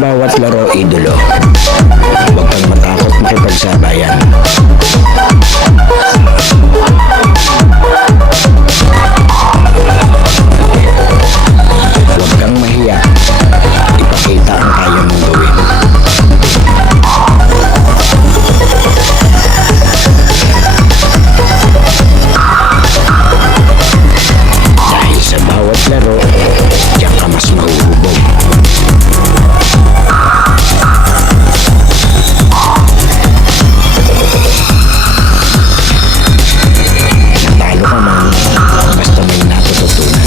bawat laro, idolo. Huwag kang matakot makipagsabayan. Huwag kang mahiya. Ipakita ang kaya mong gawin. Dahil sa bawat laro, diyan ka mas mahuhubog. Natalo ka man, basta may natututunan.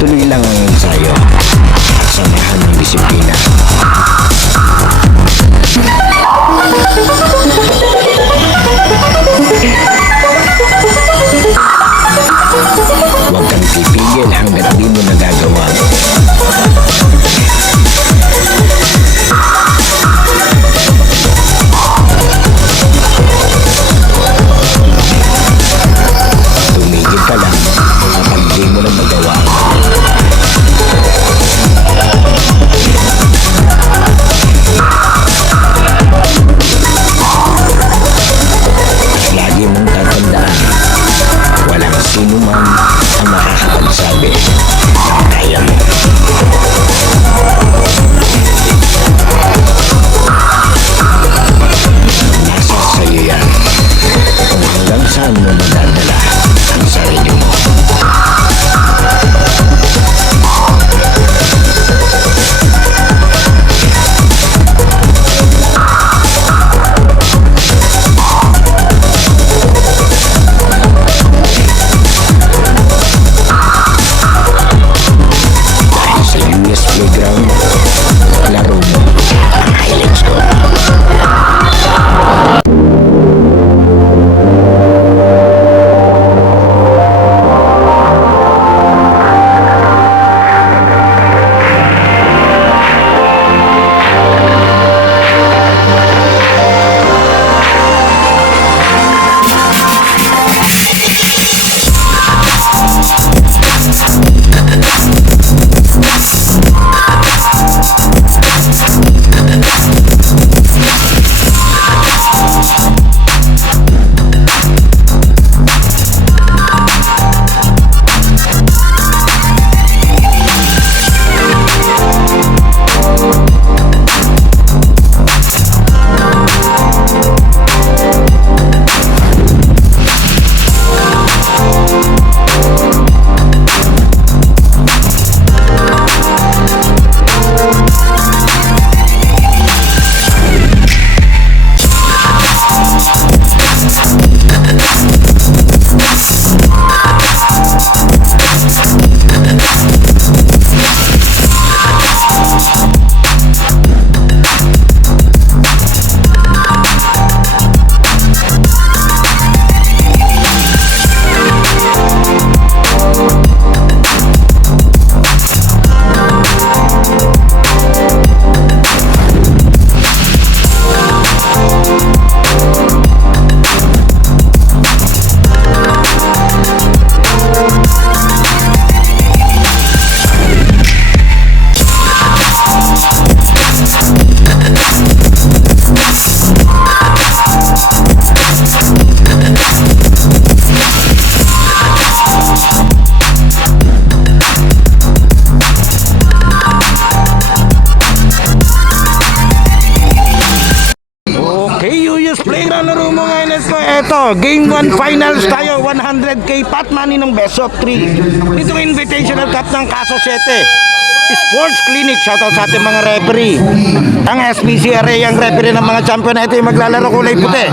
Tuloy lang ang ensayo at samahan ng disiplina. Huwag kang pipigil hanggat di mo nagagawa. Tumigil ka lang kapag di mo na magawa. At lagi mong tatandaan, walang sino man ang makakapagsabi ng kaya mo. Nasa sa'yo yan kung hanggang saan mo madadala ang sarili mo. Dahil sa US Playground, laro mo ang highlights ko. Eto, Game 1 Finals tayo, 100k pot money ng best of 3. Itong Invitational Cup ng Kaso 7. Sports Clinic, shoutout sa ating mga referee. Ang SPCRA, ang referee ng mga champion na ito yung maglalaro kulay puti.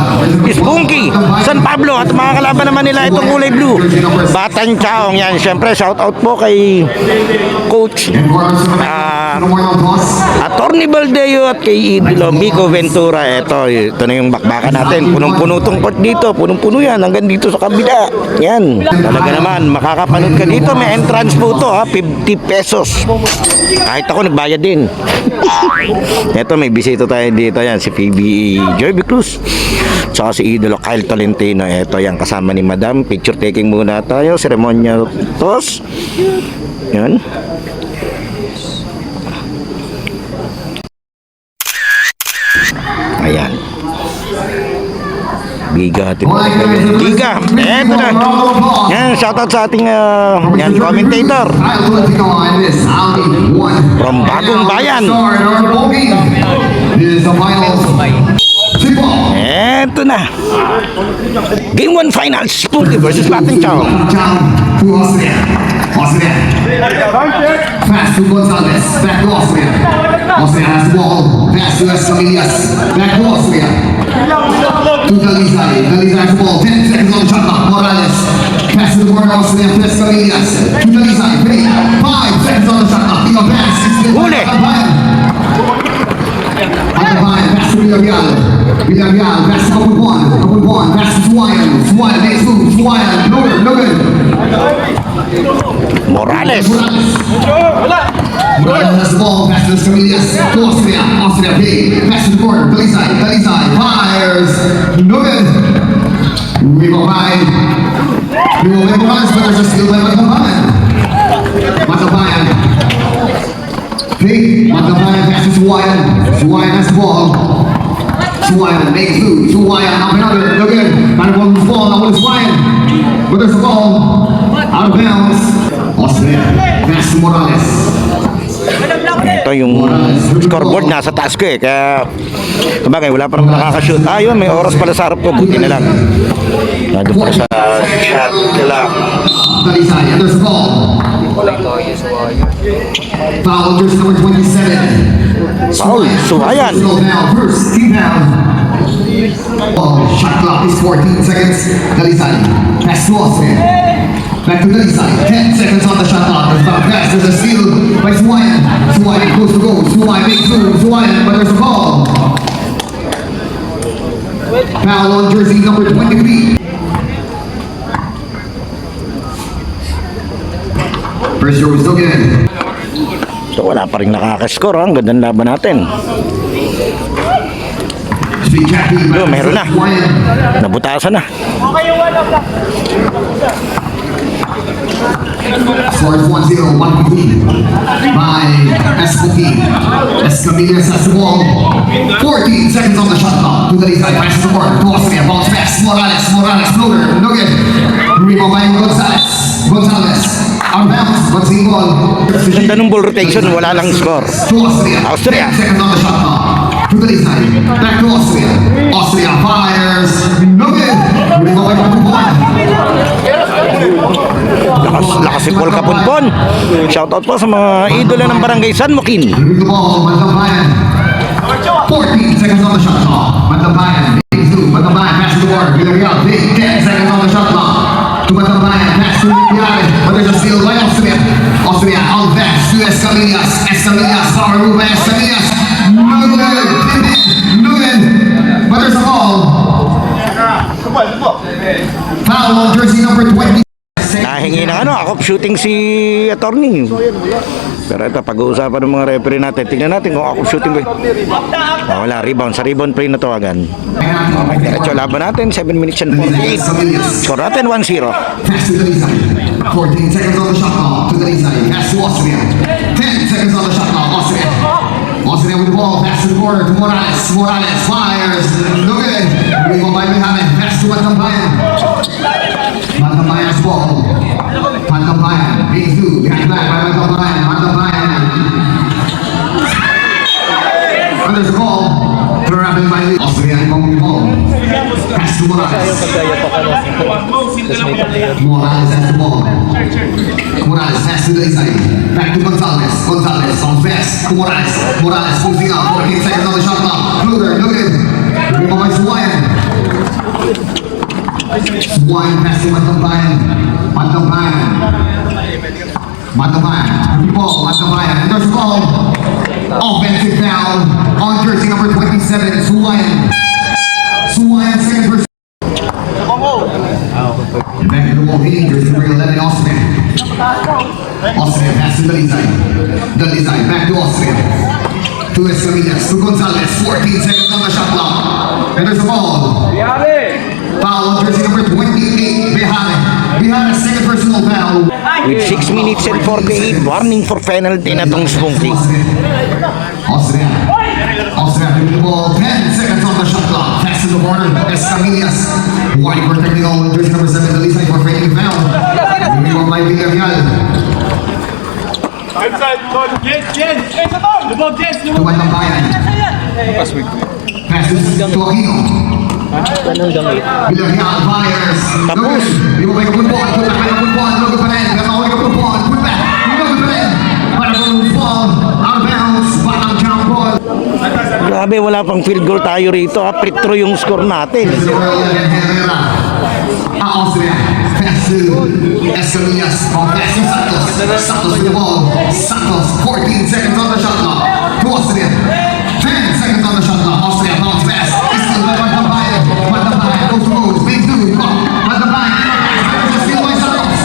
Spunky, San Pablo, at mga kalaban naman nila itong kulay blue. Batang Chaong, yan. Siyempre, shoutout po kay Coach Attorney Baldeo at kay Idolo Mico Ventura. Ito na yung bakbakan natin. Punong-puno tong court dito. Punong-puno yan hanggang dito sa kabila. Yan. Talaga naman, makakapanood ka dito. May entrance po to, 50 pesos. Kahit ako nagbayad din. Ito, may bisita tayo dito yan. Si PBE Joyby Cruz. Tsaka si Idolo Kyle Tolentino. Ito yan, kasama ni Madam. Picture taking muna tayo. Ceremonial toss. Yan. Ayan. Biga, Giga, eto na. Yan, shoutout sa ating yan, commentator from Bagong Bayan. Eto na. Game 1 finals, Spunky versus Latin Chow. Pass to Gonzalez, back to Austria. Austria has the ball, pass to Escamillas, back to Austria. To Galizay, Galizay has the ball, 10 seconds on the shot clock. Morales, pass to the corner, Austria, to Escamillas. To Galizay, 5 seconds on the shot clock. Big pass, Huli. Atabayan, pass to Villarreal. Villarreal, pass to Kapunpuan, pass to Suwayan. Suwayan makes move, Suwayan, no good. Morales. Morales has the ball, pass to Escamillas, to Austria, Austria big, pass to the corner, Galizay, fires, no good. Rebound by Morales, but there's a steal by Matabayan. Big, Matabayan pass to Suwayan, Suwayan has the ball. Suwayan makes move, Suwayan up and under, no good. Matabayan with the ball, now with Suwayan, but there's a ball, out of bounds. Austria, pass to Morales. Ito yung scoreboard nasa taas ko eh. Kaya kumagay wala pa naman nakakashoot. Yun, may oras pala sa harap ko. Buti na lang. Nandun pa sa shot nila. Galizay, and there's a ball. Foul, jersey number 27. Foul, Suwayan. First, team down. Shot clock is 14 seconds. Galizay, pass to Austria. Back to Galizay, 10 seconds on the shot clock. There's not a pass, there's a steal by Suwayan. Suwayan goes to goal. Suwayan makes move. Suwayan, but there's a ball. Foul on jersey number 23. First year was still good. So wala pa rin nakakascore. Ang gandang laban natin. Yo, meron na. Nabutasan na. Score is 1-0, 1 lead by Escamillas has the ball. 14 seconds on the shot clock. To the side, passes the corner. To Austria, bounce pass. Morales, floater, no good. Rebound by Gonzalez. Out of bounds, what's the ball? Ganda ng ball rotation, wala lang score. To Austria. 10 seconds on the shot clock. To the side, back to Austria. Austria fires, no good. Rebound by Kapunpuan. Lakas si Paul Kapunpon. Shoutout po sa mga idolo ng Barangay San Joaquin. The ball, Matabayan. 14 seconds on the shot clock. Matabayan, Matabayan, pass to the board. Villarreal, 10 seconds on the shot clock. To Matabayan, pass to Villarreal. But there's a steal by Austria. Austria, out back to Escamillas. Escamillas, power move by Escamillas. No good. But there's a ball. Foul on jersey number 20. Nahingi na akop shooting si attorney. Pero ito, pag-uusapan ng mga referee natin. Tingnan natin kung akop shooting ba. Wala, rebound. Sa rebound play na tawagan. Diretso laban natin, 7 minutes and 48. Score natin 1-0. Pass to Galizay. 14 seconds on the shot clock. To Galizay. Pass to Austria. 10 seconds on the shot clock. Austria with the ball. Pass to the corner to Morales. Morales fires. No good. Rebound by Mohamed. Pass to Matabayan. Matabayan's ball. Matabayan. Big two. Behind back by Matabayan. And there's a ball. Trapping by Austria. With the ball. Pass to Morales. Morales has the ball. Morales pass to Galizay. Back to Gonzalez. Gonzalez on fast to Morales. Morales moving up. 14 seconds on the shot clock. Floater. No good. Rebound by Suwayan. Suwayan pass to Matabayan. Matabayan. With the ball. Matabayan. And there's a ball. Offensive foul on jersey number 27. Suwayan. Suwayan second first. Back to the ball, hitting jersey number 11, Austria. Austria pass to Dalizay. Dalizay back to Austria. To Escamillas, to Gonzalez. 14 seconds on the shot clock. And there's a ball. Foul on jersey number 28, Behane. Behane, second personal foul. With 6 minutes and 48, warning for penalty na tong Spunky. Austria. Austria with the ball. 10 seconds on the shot clock. Pass to the corner. Escamillas. White protecting all. Jersey number 7, Dalizay for failing foul. Rebound by Villarreal. To Batambayan. Pass to Aquino. Villarreal fires. Tapos. Di ba may kapulpon? Punta ka ng pulpon. Logo pa rin. Pero ako yung kapulpon. Punta. Logo pa rin. Para po fall. Out of bounds. Batang jump ball. Grabe, wala pang field goal tayo rito. Free throw yung score natin. Herrera. Austria. Pass to Escamillas. Pass to Santos. Santos with the ball. Santos. 14 seconds on the shot clock. To Austria. 10 seconds on the shot clock. Austria bounce pass. It's still by Batambayan. Batambayan goes to moves. Big dude. Batambayan. It's still by Santos.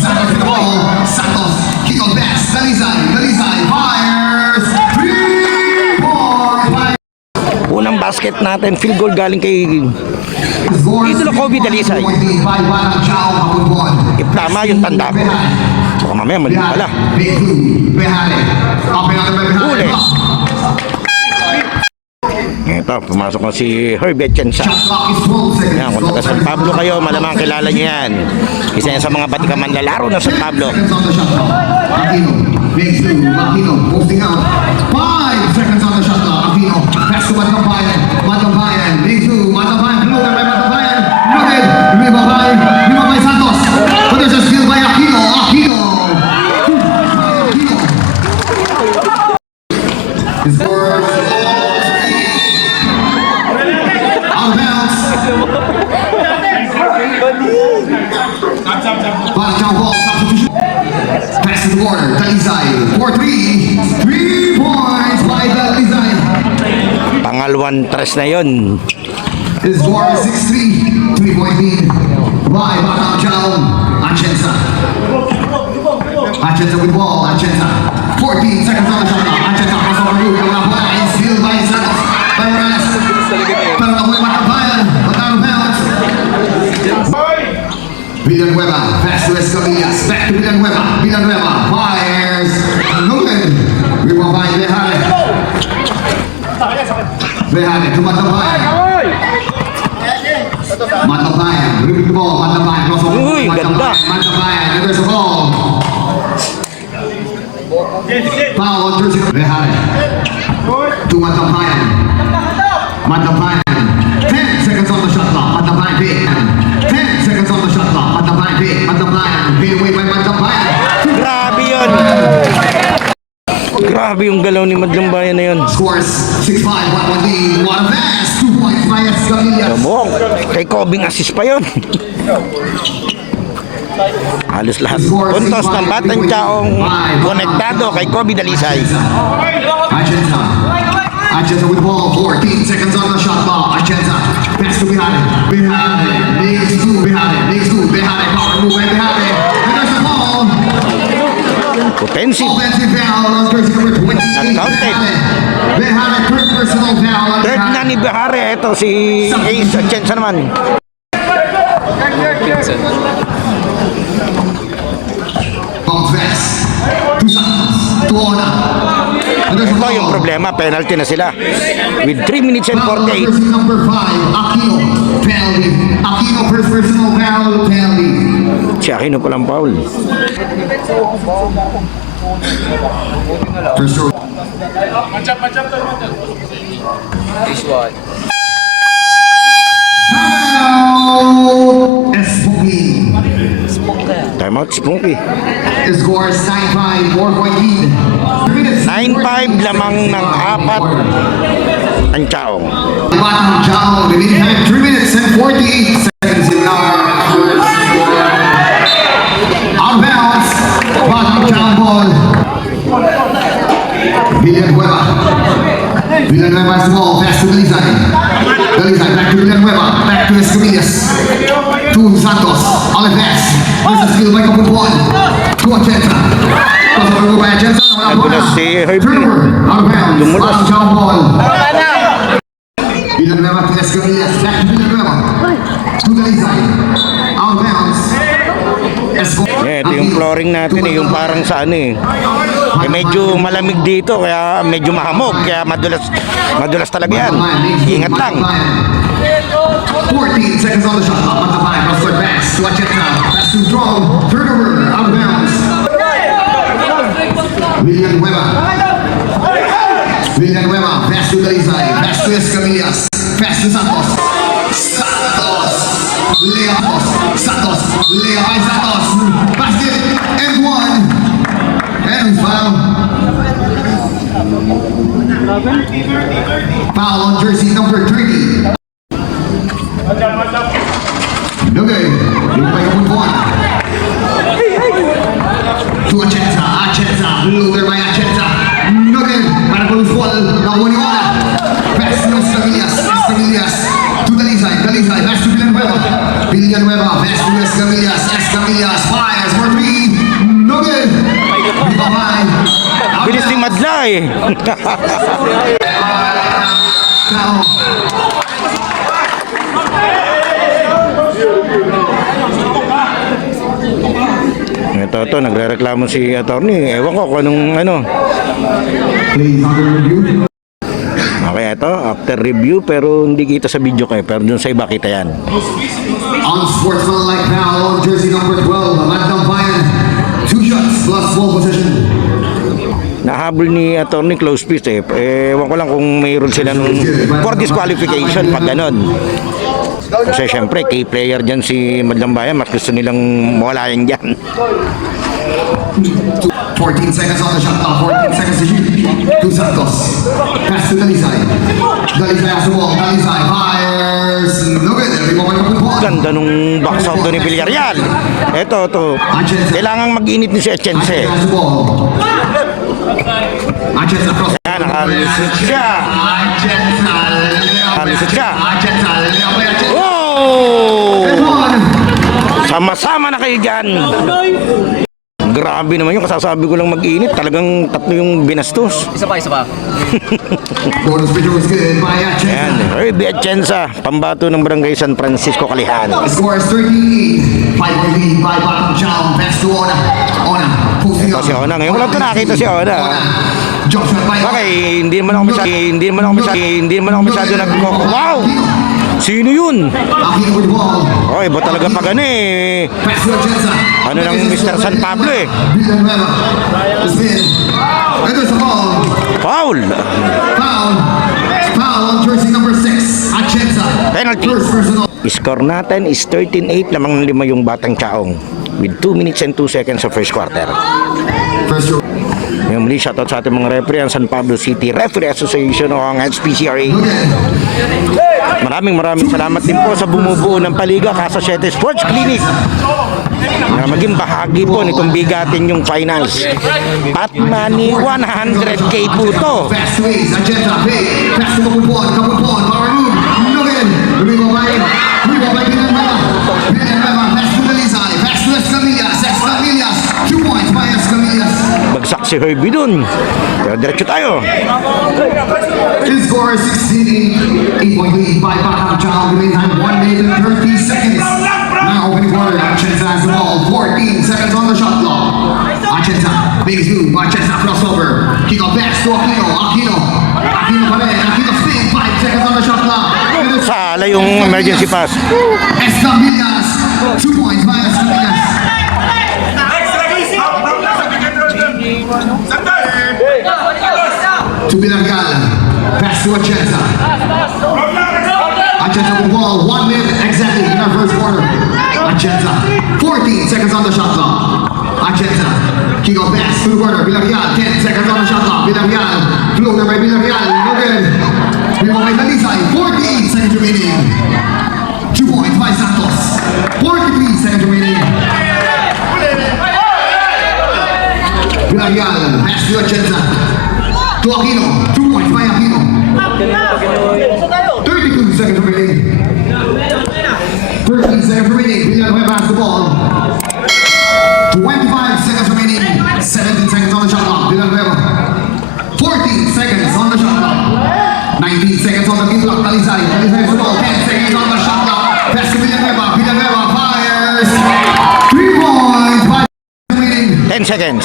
Santos with the ball. Santos. Kick on pass. Dalizay. Dalizay. Fires. 3-point. Unang basket natin, field goal galing kay Idolo Kobe Dalizay. If tama yung tanda ko. Baka mamaya mali pala. Huli. Ito, pumasok na si Herbert Chensa. Yan, kung taga San Pablo kayo, malamang kilala niyo yan. Isa yan sa mga batikaman lalaro ng San Pablo. Aquino posting out. 5 seconds on the shot clock. Aquino pass to Batambayan. Batambayan. Big two. Batambayan. Blue by Batambayan. Loaded. Riba by Santos. But there's a steal by Aquino. Aquino. His score. Out of bounds. Batang ball. Substitution. Pass to the corner. Dalizay. 4-3. 3 points by Dalizay. Pangalwan tres na yon. His score is 6-3. 3-point lead by Batang Chow. Atienza. Atienza with ball. Atienza. 14 seconds on the shot clock. Atienza cross over move. Yung nakuha. And steal by Santos. By Morales. Pero nakuha yung Batambayan. But out of bounds. Villanueva. Pass to Escamillas. Back to Villanueva. Villanueva. Fires. No good. Rebound by Behane. Behane to Batambayan. Batambayan. Rebound the ball. Batambayan. Cross over. Uy, ganda. Batambayan. And there's a ball. Foul on jersey. Behane. To Batambayan. Batambayan. 10 seconds on the shot clock. Batambayan big. 10 seconds on the shot clock. Batambayan big. Batambayan. Beat away by Batambayan. Grabe yun. Grabe yung galaw ni Madlang Bayan na yun. Scores 6-5. 1-1 lead. What a pass. 2 points by Escamillas. Mukhang kay Kobing assist pa yun. Halos lahat. Puntos ng Batang Chaong konektado kay Kobe Dalizay. Atienza. Atienza with the ball. 14 seconds on the shot clock. Atienza. Pass to Behane. Behane. Needs to Behane. Needs to Behane. Power move by Behane. And there's a ball. Offensive. Offensive foul on jersey number 28. Uncounted. Behane. Third personal foul on Third na ni Behare. Ito si Ace Atienza naman. Bounce pass. To Santos. To Ona. And there's a Ito ball. yung problema. Penalty na sila. With 3 minutes and Foul on 48. jersey number 5. Aquino. Penalty. Aquino first personal foul. Penalty. Si Aquino palang foul. First throw. Foul. Espoki. Time out, Spunky. The score is 9-5. 4-point lead. 9-5, lamang ng 4 ang Chaong. Batang Chow. The lead time 3 minutes and 48 seconds in our out of bounds. Batang Chow ball. Villanueva. Villanueva has the ball. Pass to Dalizay. Dalizay back to Villanueva. Back to Escamillas. To Santos. All pass. There's a steal by Kapulpon. To Atienza. si Herb. Turnover. Out of bounds. Lumulas. Last jump ball. Villanueva to Escamillas. Back to Villanueva. To the inside. Out of bounds. Ito yung flooring natin eh, yung parang sa ano eh. Medyo malamig dito kaya medyo mahamog kaya madulas talaga yan. Ingat lang. 14 seconds on the shot clock. Matapayan. Crossword pass to Acheta. Pass to Strong. Turnover. Out of bounds. Villanueva. Villanueva. Pass to Dalizay. Pass to Escamillas. Pass to Santos. Santos. Leos. Santos. Leo by Santos. Pass it. And one. And foul. Foul on jersey number 30. Okay, yung pa yung buwan. To Atienza, Atienza, loader by Atienza. Okay, para po yung ball, nakuha ni Ola. Pass to Escamillas, Escamillas. To Dalizay, Dalizay, pass to Villanueva. Villanueva, pass to Escamillas, Escamillas, fires for three. Okay, bye-bye. Bilis ni Madla eh. Now, Ito, nagre-reklamo si attorney. Ewan ko kung anong ano. please, under review. Okay, ito, after review, pero hindi kita sa video kayo. Pero dun sa iba, kita yan. Unsportsmanlike foul on jersey number 12, Madam Bayan. 2 shots plus ball possession. Nahabol ni attorney close pitch eh. Ewan ko lang kung mayroon sila nung for disqualification pag ganon. Kasi syempre, key player dyan si Madlambayan, mas gusto nilang mawala yan dyan. 14 seconds on the shot clock, 14 seconds to shoot. To Santos. Pass to Dalizay. Dalizay has the ball. Dalizay fires. Look at it. Ganda nung box out ni Villarreal. Ito. Kailangan mag-init ni si Atienza. Has the ball. Atienza cross. Yan, nakalusot siya. Nakalusot siya. Oh! Sama-sama na kayo dyan. Grabe naman yung kasasabi ko lang mag-init. Talagang tatlo yung binastos. Isa pa. Bonus pitcher was good by Ayan, Atienza. Herb Atienza, pambato ng Barangay San Francisco, Kalihan. The score is 13-8. 5-point lead by Batang Chow. Pass to Ona. Ona. Posting up. Si Ona. Ngayon ko lang ito nakita si Ona. Jump shot by Okay, hindi naman ako masyado Wow! Sino yun? Aquino with the ball. Oh, iba talaga pag ano eh. Pass to Atienza. Ano ng Mr. San Pablo eh. Villanueva. The spin. And there's a foul. Foul! Foul. Foul on jersey number 6. Atienza. Penalty. First personal. Score natin is 13-8, lamang 5 yung Batang Chaong with 2 minutes and 2 seconds sa first quarter. First row. Ngayon muli, shoutout sa ating mga referee, ang San Pablo City Referee Association o ang HPCRA. Maraming salamat din po sa bumubuo ng Paliga Casa 7 Sports Clinic na maging bahagi po nitong bigatin yung finals. Pat money 100K po to. Fast ways. Atienza. Hey. Pass to Kapulpon. Kapulpon. Power move. Logan. Villanueva. Villanueva. Pass to Dalizay. Pass to Escamillas. Escamillas. 2 points by Escamillas. Bagsak si Herbie dun. Pero diretso tayo. His score is 16-8. 8-point lead by Batang Chow. The meantime, 1 minute and 30 seconds. Now opening quarter. Atienza has the ball. 14 seconds on the shot clock. Atienza. Big move. Atienza crossover. Kick off pass to Aquino. Aquino pa rin. Aquino spin. 5 seconds on the shot clock. Sala yung emergency pass. Escamillas. 2 points by Escamillas. To Villarreal. Pass to Atienza. Atienza with the ball. 1 minute exactly in our first quarter. Atienza. 14 seconds on the shot clock. Atienza. Kick off pass to the corner. Villarreal. 10 seconds on the shot clock. Villarreal. Floater by Villarreal. No good. Rebound by Dalizay. 48 seconds remaining. 2 points by Santos. 43 seconds remaining. Villarreal. Pass to Atienza. To Aquino. 2 points by Aquino. 32 seconds remaining. 13 seconds remaining. Villanueva has the ball. 25 seconds remaining. 17 seconds on the shot clock. Villanueva. Talisay. Talisay is the ball. 10 seconds on the shot clock. Pass to Villanueva. Villanueva fires. 3 points. 5 remaining. 10 seconds.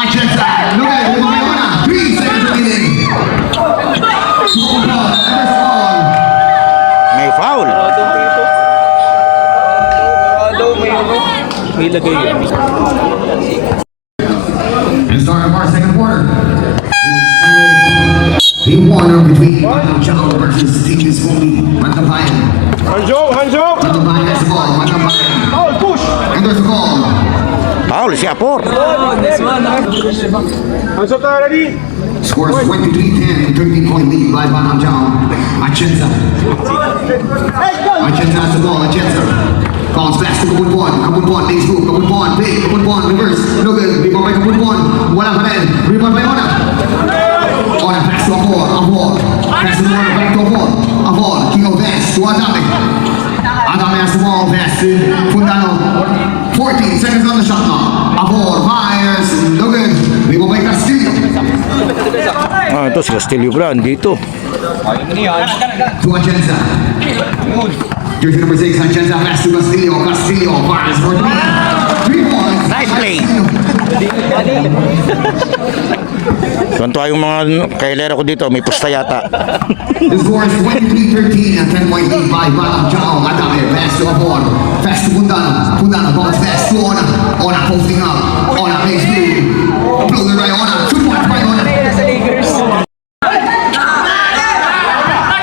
Atienza. Look at it. 3 seconds remaining. Small ball. First ball. May foul. And start of our second quarter. The Warner between Madam Chow versus Teachers Foley. Matabayan. Hanjo! Matabayan has the ball. Matabayan. Oh, push! And there's the ball. Foul si Apor. Hands up tayo, ready? Scores 23-10, 13-point lead by Madam Chow. Atienza. Atienza has the ball. Atienza. Bounce pass to Kabunbuan. Kabunbuan, lays move. Kabunbuan, big. Kabunbuan, reverse. No good. Rebound by Kabunbuan. Wala pa rin. Rebound by Ona. Ona, pass to Avor. Avor. Pass to Ona, back to Avor. Avor, king of dance to Adame. Adame has the ball. Pass to Fundano. 14 seconds on the shot clock. Avor fires. No good. Rebound by Castillo. Ito si Castillo Brand dito. To Atienza. Jersey number 6, Atienza pass to Castillo. Castillo fires for 3 points. Nice play. Tuntua yung mga kailera ko dito, may pusta yata. The score is 23-13 and 10-point lead by Madam Chow. Adame pass to Avon. Pass to Fundano. Fundano bounce pass to Ona. Ona posting up. Ona makes move. Blow the right Ona. 2 points by Ona.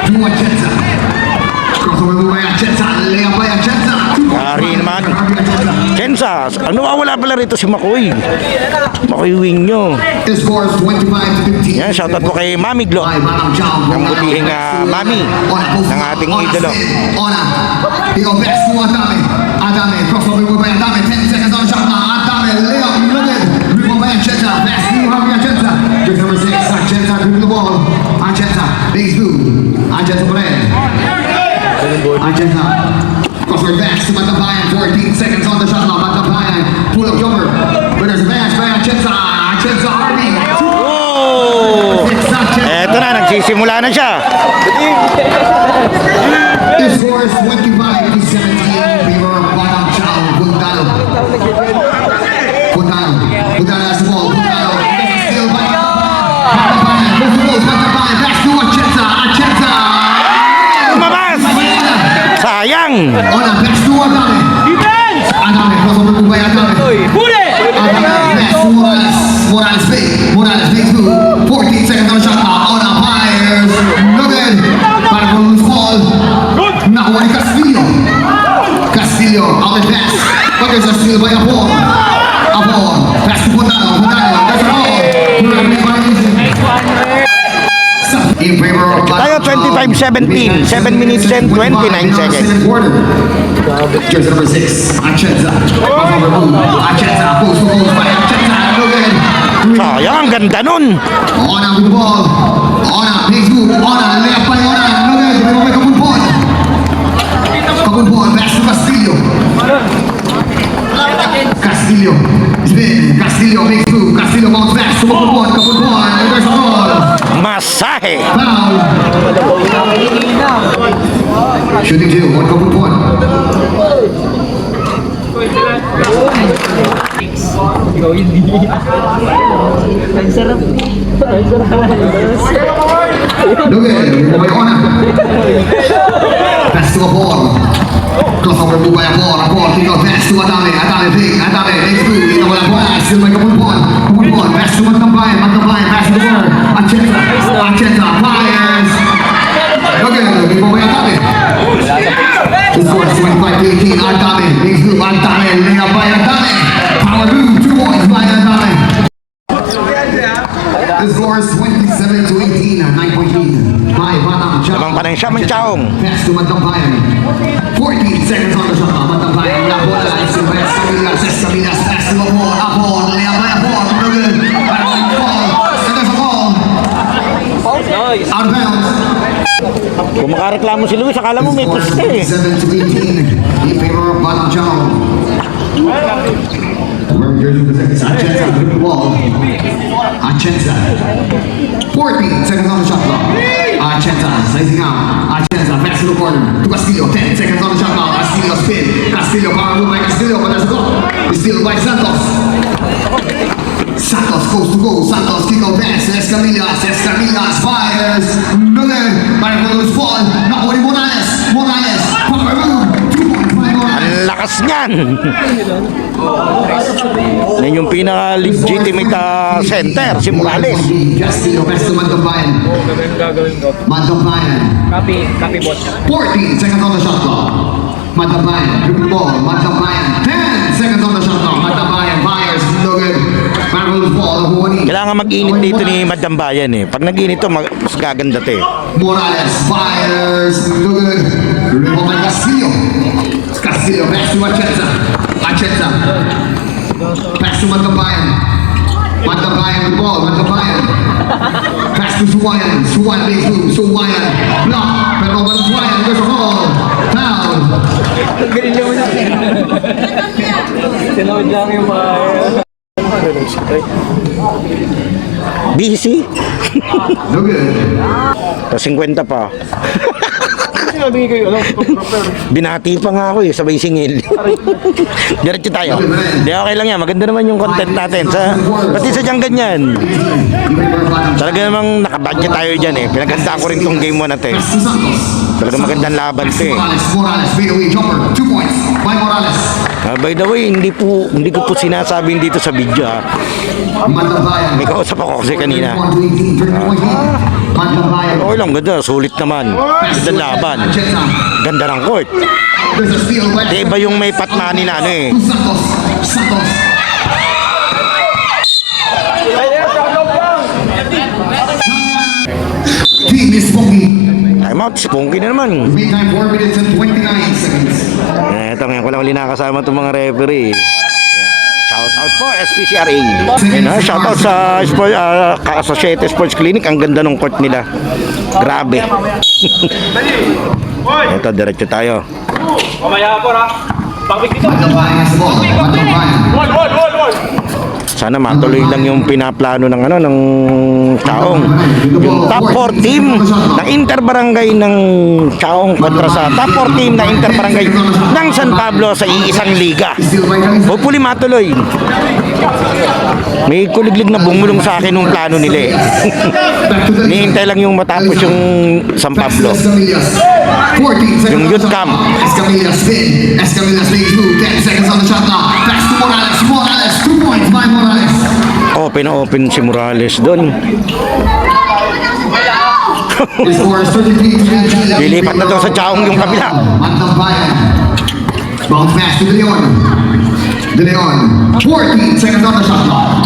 To Atienza. Crossover move by Atienza. Layup by Atienza. Ari naman. Kensa, ano wala pala rito si Makoy. Makoy wing nyo. The score is 25-15. Yan, shoutout po kay Mami Glo. By Madam Chow. Ang butihing mami ng ating idolo. Ona. He goes back to Adame. Adame. Crossover move by Adame. 10 seconds on the shot now. Adame. Layup. Loaded. Rebound by Atienza. Pass to Javi Atienza. Jersey number 6. Atienza dribbling the ball. Atienza. Base blue. Atienza for red. Atienza. Crossover back to Matabayan. 14 seconds on the shot now. Matabayan. Pull up jumper. But there's a pass by Atienza. Atienza Harvey. Oh! Eto na, nagsisimula na siya. The score is 25-17 in favor of Madam Chow. Fundano. Fundano. Fundano has the ball. Fundano. Still by Matabayan. Moves the ball. Matabayan. Pass to Atienza. Atienza. Lumabas! Sayang! Ona. Pass to Adame. Adame. Crossover move by Adame. Adame. Pass to Morales. Morales big. Morales big move. 14 seconds on the shot clock. Ona fires. No good. Para for loose ball. Nakuha ni Castillo. Castillo. Out and pass. But there's a steal by Apor. Apor. Pass to Fundano. Fundano. There's a ball. In favor of Tayo 25-17, 7 minutes and 29 seconds. Jersey number 6, Atienza. Atienza, post to post by Atienza. No good. Sayang, ang ganda nun. Ona with the ball. Ona, makes move. Ona, layup by Ona. No good. Rebound by Kabunbuan. Kabunbuan, pass to Castillo. Castillo. Spin. Castillo makes move. Castillo bounce pass to Kabunbuan. Kabunbuan. And there's a ball. Masahe. Foul. Shooting 2 on Kabunbuan. No good. Rebound by Ona. Pass to Apor. Crossover move by Apor. Apor kick out pass to Adame. Adame big. Adame makes move. Ito wala bola. Still by Kabunbuan. Kabunbuan. Pass to Matabayan. Matabayan. Pass to the corner. Atienza. Atienza fires. No good. Rebound by Adame. The score is 25-18. Adame makes move. Adame. Layup by Adame. Power move. 2 points by Adame. The score is 27-18. 9-point lead by Madam Chow. Lamang pa rin siya, Manchaong. Pass to Matabayan. 14 seconds on the shot clock. Matabayan. La bola. It's by Escamilas. Escamilas. Pass to Apor. Apor. Layup by Apor. No good. And there's a ball. Out of bounds. Kung makareklamo si Luis, akala mo may puste eh. 7-18 in favor of Madam Chow. We're jersey number 6. Atienza with the ball. Atienza. 14 seconds on the shot clock. Atienza sizing out. Atienza pass to the corner to Castillo. 10 seconds on the shot clock. Castillo spin. Castillo power move by Castillo, but there's a goal. It's still by Santos. Santos goes to goal. Santos kick out pass. Escamillas. Escamillas fires. Miller. Para con los ball. Nakuha ni Morales. Morales. Power move. 2 points by Morales. Ang lakas niyan. Yan yung pinaka-legitimate center, si Morales. Castillo pass to Mantampayan. Mantampayan. Copy boss. 14 seconds on the shot clock. Mantampayan, dribble ball. Mantampayan, 10 seconds on the shot clock. Mantampayan fires, no good. Marvelous ball, Juani. Kailangan mag-init dito ni Madam Bayan eh. Pag nag-init to, mas gaganda to eh. Morales fires, no good. Dribble by Castillo. Castillo, pass to Atienza. Atienza. Pass to Mantampayan. Mantampayan with the ball, Mantampayan. Pass to Suwayan. Suwayan makes move. Suwayan. Block. Pero Suwayan, there's a ball. Foul. Ganun yung tinawad lang yung mga... Busy. No good. Tapos 50 pa. Sinabi kayo, ano? Binati pa nga ako eh, sabay singil. Diretso tayo. Di okay lang yan, maganda naman yung content natin. Pati sa diyang ganyan. Talaga namang nakabudget tayo dyan eh. Pinaganda ko rin tong game 1 natin. Pass to Santos. Talaga magandang laban to eh. Morales, Morales, fade away jumper. 2 points by Morales. By the way, hindi ko po sinasabi dito sa video ha. Mantampayan. May kausap ako kasi kanina. 1 to 18, 30 Mantampayan. Okay lang, ganda. Sulit naman. Gandang laban. Atienza. Ganda ng court. There's a steal by Di iba yung may patmani na ano eh. to Santos. Santos. Team is Pongi. Time out, si Punky na naman. Meantime, 4 minutes and 29 seconds. Ito, ngayon ko lang uli nakasama itong mga referee. Shout out po, SPCRA. Shout out sa Associated Sports Clinic. Ang ganda ng court nila. Grabe. Ito, diretso tayo. Mamaya po ha. Bakit dito? Mantampayan has the ball. Mantampayan. Sana matuloy lang yung pinaplano ng ng Chaong. Yung top 4 team ng Interbarangay ng Chaong kontra sa top 4 team ng Interbarangay ng San Pablo sa iisang liga. Steal by Calista. Hopefully matuloy. May kuliglig na bumulong sa akin yung plano nila eh. Back to the Nihintay lang yung matapos yung San Pablo. Escamillas. 14 seconds Yung on the youth shot camp. clock. Escamillas spin. Escamillas makes move. 10 seconds on the shot clock. Pass to Morales. Morales. 2 points by Morales. Open si Morales doon. The score is 33-23. Lilipat na daw sa Chaong yung kabila. Mantampayan. Bounce pass to De Leon. De Leon. 14 seconds on the shot clock.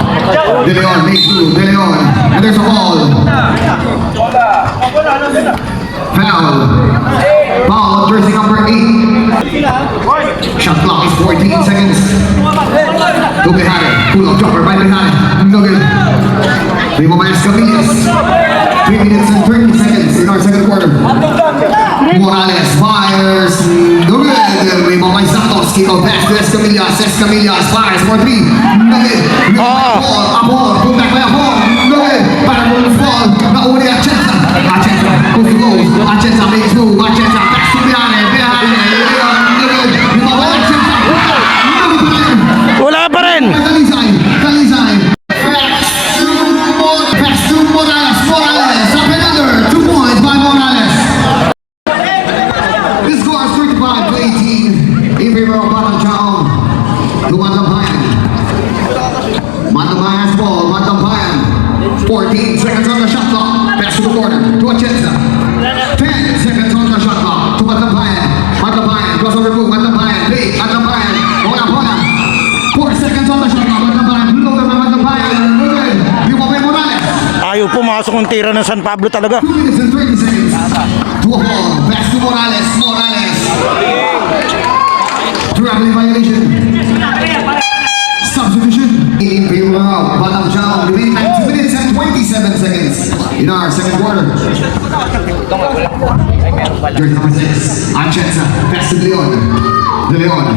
De Leon makes move. De Leon. And there's a ball. Foul. Foul. Jersey number 8. Shot clock is 14 seconds. To Behane. Pull up jumper by Behane. No good. Primo by Escamillas. 3 minutes and 30 seconds in our second quarter. Morales fires. No good. Primo by Santos. Kick out pass to Escamillas. Escamillas fires for 3. No good. Amor. Pull back by Amor. No good. Para mo yung ball. Nauna ni Atienza. Atienza. Goes to goal. Atienza makes move. Atienza. Pass to Behane. Behane. No good. Primo by Atienza. No good. Wala pa rin. Talisay. Talisay. Pass to Morales. Morales. Up another. 2 points by Morales. The score is 35-18 in favor of Batang Chaong. To Mantampayan. Mantampayan has ball. Mantampayan. 14 seconds on the shot clock. Pass to the corner. To Atienza. 10 seconds on the shot clock. To Mantampayan. Mantampayan. Crossover move. Mantampayan. Play. Mantampayan. Bola. 4 seconds on the shot clock. Mantampayan. Lower by Mantampayan. Good. Yung by Morales. Ayaw pumasok ang tira ng San Pablo talaga. 2 minutes and 30 seconds. To a ball. Pass to Morales. Morales. Traveling violation. Substitution. In favor of Batang Chaong. Remaining time 2 minutes and 27 seconds in our second quarter. Jersey number 6. Atienza. Pass to De Leon. De Leon.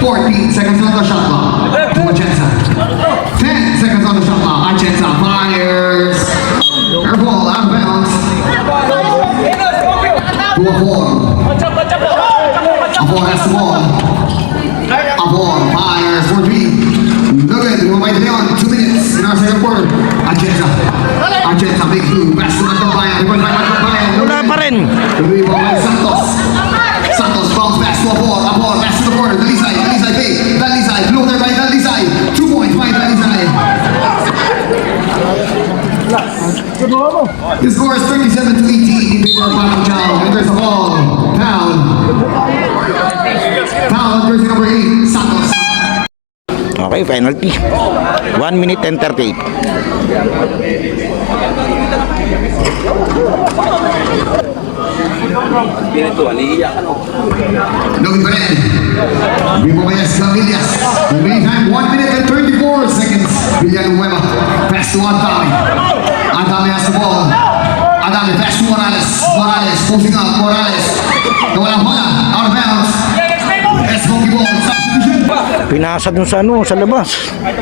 14 seconds on the shot clock. To Atienza. 10 seconds on the shot clock. Atienza fires. Air ball out of bounds. To Afon. Afon has the ball. Afon fires for three. No good. We're right down. 2 minutes in our second quarter. Atienza. Atienza, big blue. Pass to Matabayan. Wala pa rin. Tuloy ball by Santos. Santos bounce pass to Afon. Afon pass to the corner. Dalisay. Dalisay big. Dalisay. Floater by Dalisay. 2 points by Dalisay. The score is 37 to 18 in favor of Batang Chao. And there's a ball. Foul. Foul on jersey number 8, Santos. Okay, penalty. 1 minute and 38. Looking for it. Villanueva Camillas. In the meantime, 1 minute and 34 seconds. Villanueva. Pass to Adame. Adame has the ball. Adame pass to Morales. Morales posting up. Morales. Nawala bola. Out of bounds. Smoky ball. Substitution. Pinasa dun sa sa labas. 1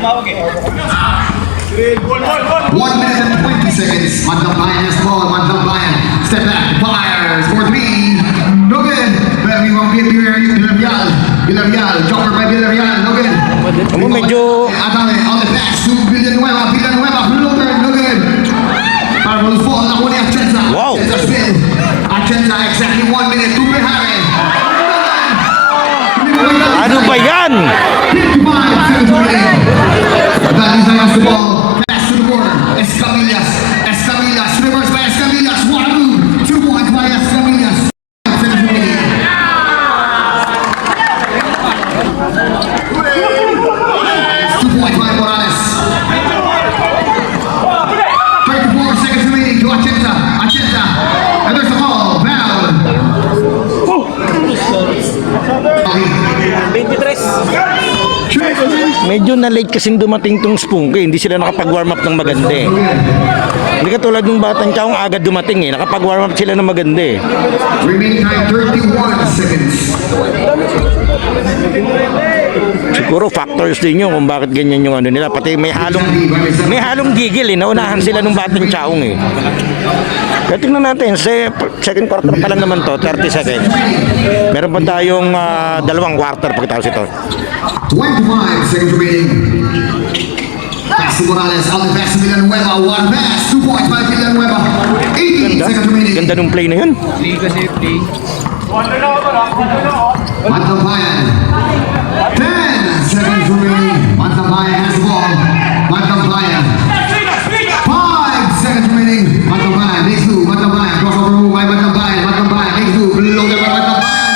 minute and 20 seconds. Magdabayan has the ball. Magdabayan. Step back. Fires for three. No good. Villarreal. Villarreal. Jumper by Villarreal. No good. Medyo Adame on the pass to Villanueva. Villanueva. Floater. No good. Parabol fall. Nakuha ni Atienza. Wow. Atienza spin. Atienza exactly 1 minute. To Behare. ano ba yan? 55 seconds remaining. Dalisay has the ball. Pass to the corner. Escamillas. Escamillas. Reverse by Escamillas. What a move. 2 points by Escamillas. 5 seconds remaining. It's 2 points by Morales. 34 seconds remaining to Atienza. Atienza. And there's a ball. Foul. 23. Medyo na late kasi dumating tong Spunky. Hindi sila nakapag-warm up ng maganda eh. Hindi katulad ng Batang Chao agad dumating eh. Nakapag-warm up sila ng maganda eh. Remaining time 31 seconds. Siguro factors din yun kung bakit ganyan yung ano nila. Pati may halong gigil eh. Naunahan sila ng Batang Chao eh. Kaya tingnan natin, second quarter pa lang naman to, 30 seconds. Meron pa tayong dalawang quarter pagkatapos ito. 25 seconds remaining. Pass to Morales, out the pass to Villanueva, one pass, 2 points by Villanueva. 18 seconds remaining. Ganda nung play na yun. Magdabayan. 10 seconds remaining. Magdabayan has the ball. Magdabayan. 5 seconds remaining. Magdabayan, makes two. Magdabayan, crossover move by Magdabayan. Magdabayan, makes two. Loaded by Magdabayan.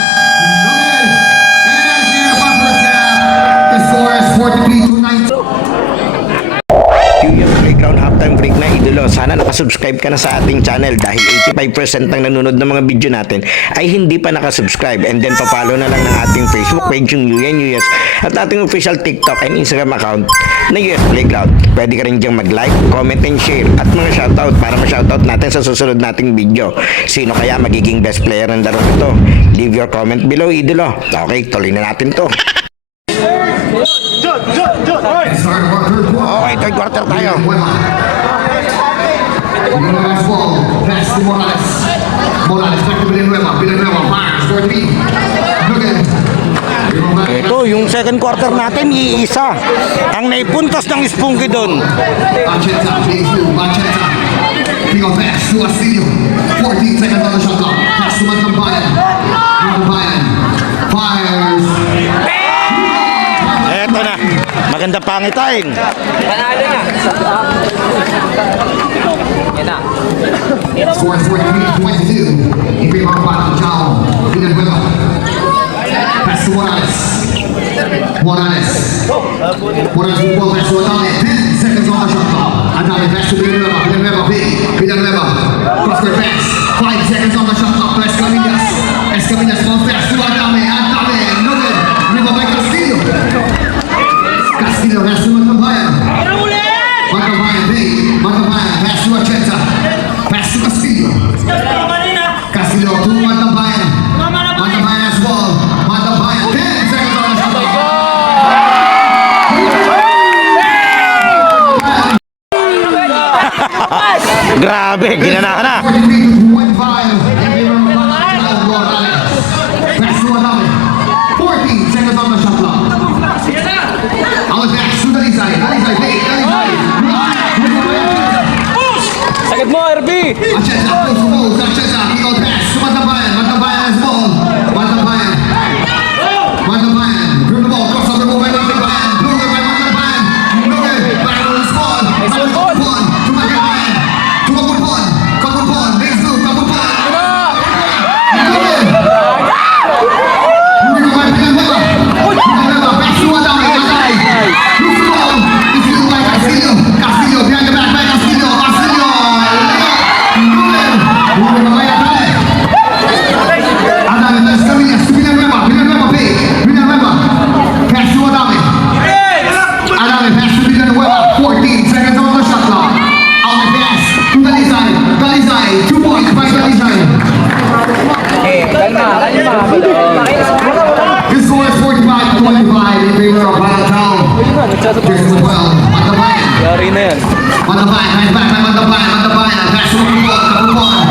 Loaded. And that's the end of our first half. The score is 43 to 19. Yung playground halftime break na idolo. Sana nakasubscribe ka na sa ating channel dahil 85% ng nanonood ng mga video natin ay hindi pa nakasubscribe. And then papalo na lang ng ating Facebook page yung UNUS at ating official TikTok and Instagram account na US Playground. Pwede ka rin diyang mag-like, comment, and share at mga shoutout para ma-shoutout natin sa susunod nating video. Sino kaya magiging best player ng laro ito? Leave your comment below, idolo. Okay, tuloy na natin to. Start of our third quarter. Okay, third quarter tayo. Villanueva. Villanueva's ball. Pass to Morales. Morales back to Villanueva. Villanueva fires for three. Look at Ito, yung second quarter natin, iisa. Ang naipuntas ng Spunky doon. Atienza, big move. Atienza. Big on pass to Castillo. 14 seconds on the shot clock. Pass to Magdabayan. Magdabayan fires. Eto na. Maganda pangitain. Panalo na. Yan na. Score 43-22 in favor of Batang Chao. Villanueva. Pass to Morales. Morales. Morales with ball pass to Adame. 10 seconds on the shot clock. Adame pass to Villanueva. Villanueva big. Villanueva. Cross-court pass. 5 seconds on the shot clock to Escamillas. Escamillas bounce pass to Adame. Adame. No good. River by Castillo. Castillo has to Magdabayan. Magdabayan big. Magdabayan pass to Atienza. Pass to Castillo. Castillo to Magdabayan. Magdabayan has ball. Magdabayan 10 seconds on the shot clock. Grabe, ginanahan na. 43 to 25 in favor of Batang Morales. Pass to Adame. 14 seconds on the shot clock. Out back to Dalisay. Dalisay, fake. Dalisay. Sakit mo, RB! Achesa, close to goal. Achesa, kick out pass to Matabayan. Matabayan has ball. Matabayan. Matabayan. Through the ball. Cross over by Matabayan. Bluger by Matabayan. Bluger. Back on the spot. Kapulpon. To Matabayan. To Kapulpon. Kapulpon. Next move. Kapulpon. Bluger. Bluger by Villanueva. Villanueva. Pass to Adame. Adame. Loose the ball. It's fielded by Castillo. Castillo behind the back by Castillo. Castillo. Bluger. Bluger by Adame. Adame, that's coming. Villanueva. Villanueva fake. Villanueva. Pass to Adame. Adame pass to Villanueva. 14 seconds on the shot clock. Out the pass to Dalisay. Dalisay. 2 points by Dalisay. Kalma. This score is 45-25 in favor of Balatown. Here's the 12. Matabayan. Yari na yan. Matabayan. Hands back by Matabayan. Matabayan. Pass to Kapulpon. Kapulpon.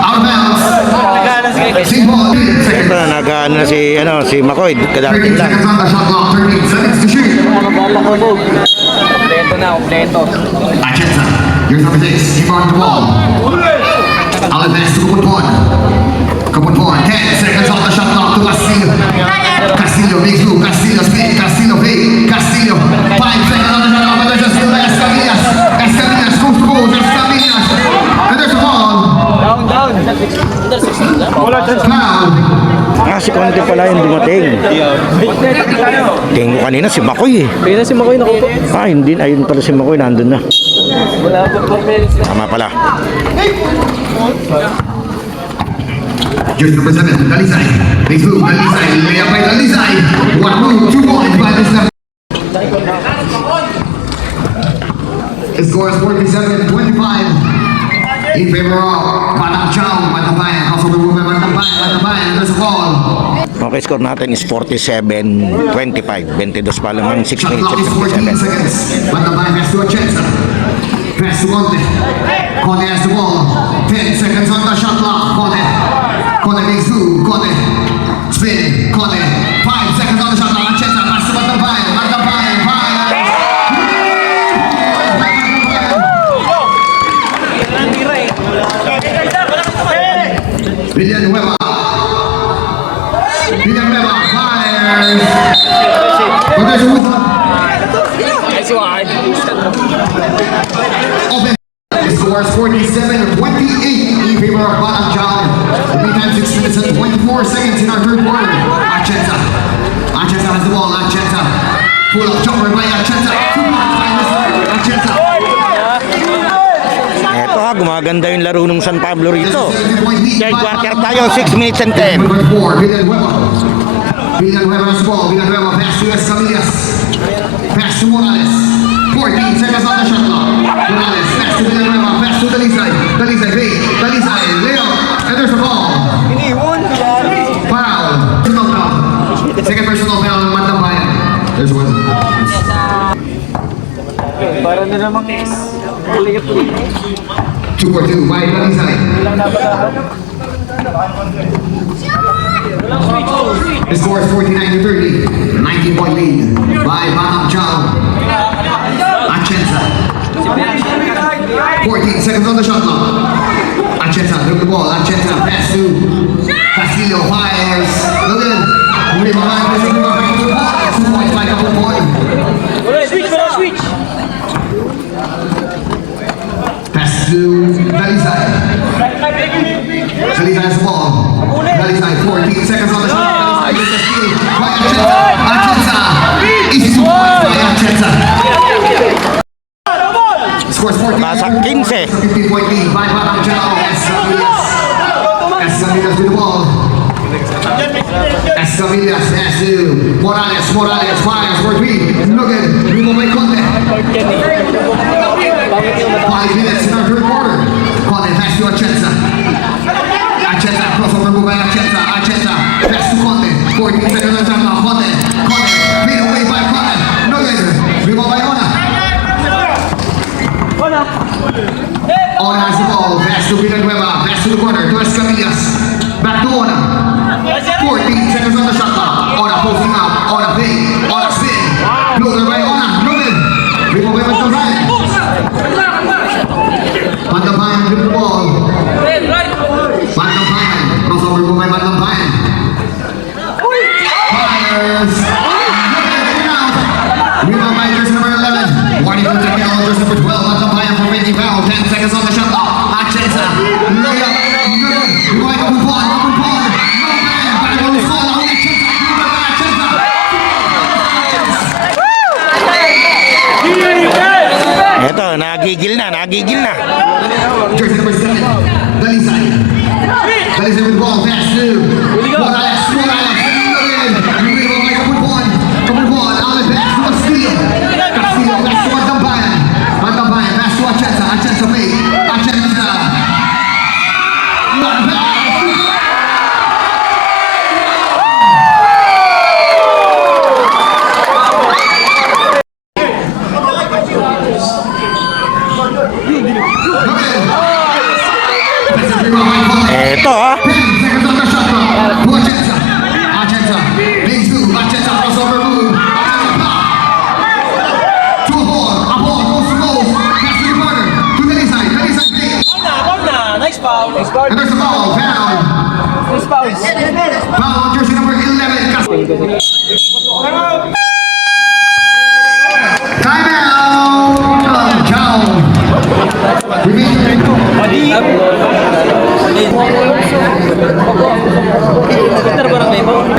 Out of bounds. Singpon. 3 seconds. Ito na, nag-ano na si Makoy. 13 Kadating lang. seconds on the shot clock. 13 seconds to shoot. Kompleto na, kompleto. Atienza. Here's number 6. Keep on the ball. Out of pass to Kapulpon. Kapulpon. 10 seconds on the shot clock to Castillo. Castillo makes move. Castillo spin. Castillo fake. Castillo. 5 seconds on the shot clock. But there's a steal by Escamillas. Escamillas goes to goal. Escamillas. And there's a ball. Down. Foul. Si Conte pala yung dumating. Tingin ko kanina si Makoy eh. Kaya si Makoy nakupo. Hindi. Ayun pala si Makoy. Nandun na. Wala pa po. Tama pala. Here's number 7. Dalisay. Makes move. Dalisay. Layup by Dalisay. 1 move. 2 points by this number. The score is 47-25 in favor of Batang Chow. Matabayan. Crossover move by Matabayan. Matabayan. There's a ball. Okay, score natin is 47-25. 22 pa lamang 6 Shot minutes clock at is 14 57. seconds. Matabayan pass to Atienza. Pass to Conte. Conte has the ball. 10 seconds on the shot clock. Conte. Conte makes move. Conte. Spin. Conte. 5 seconds on the shot clock. Atienza. Pass to Matabayan. Matabayan. Villanueva. Villanueva fires. But there's a whistle. Nice one. Open. The score is 47-28 in favor of Batang Chow. The meantime, 6 minutes and 24 seconds in our third quarter. Atienza. Atienza has the ball. Atienza. Pull up jumper by Atienza. 2 points by Atienza. Eto gumaganda yung laro ng San Pablo rito. 17-point lead. Third quarter tayo, 6 minutes and 10. Number 4, Villanueva. Villanueva has the ball. Villanueva pass to Escamillas. Pass to Morales. 14 seconds on the shot clock. Morales pass to Villanueva. Pass to Dalisay. Dalisay fake. Dalisay layup. And there's a ball. Foul. Personal foul. Second personal foul. Matabayan. There's one. Para na namang ulit. 2 for 2 by Dalisay. The score is 49-30. 19-point lead by Batang Chow. Atienza. 14 seconds on the shot clock. Atienza took the ball. Atienza pass to Castillo. Fires. Look at it. Muli behind. Missing the ball. 2 points by Kapulpon. Switch. Pass to Dalisay. Dalisay has the ball. Dalisay 14 seconds on the shot. Dalisay gets the steal by Atienza. Atienza. Easy 2 points by Atienza. Scores 14. Nasa 15. 15-point lead by Batang Chow. Escamillas with the ball. Escamillas pass to Morales. Morales fires for 3. Look at it. Remove by Conte. 5 minutes in our third quarter. Conte pass to Atienza. Atienza crossover move by Atienza. Atienza pass to Conte. 14 seconds on time now. Conte. Conte. Beat away by Conte. Look at it. Remove by Ona. Ona has the ball. nagigil na. Jersey number 7, Dalisay. Dalisay with ball, pass to Morales. Kapulpon, outlet pass to Castillo. Castillo, pass to Mantambayan. Mantambayan, pass to Atienza. Atienza fake. Atienza. What a pass! Eto ah. Seconds on the shot clock. To Atienza. Atienza. Big move. Atienza crossover move. Atienza pop. To a ball goes to goal. Pass to the corner. To Dalisay. Dalisay takes. Nice foul. Nice foul. And there's a ball. Foul. Nice foul. Foul on jersey number 11. Timeout. Down.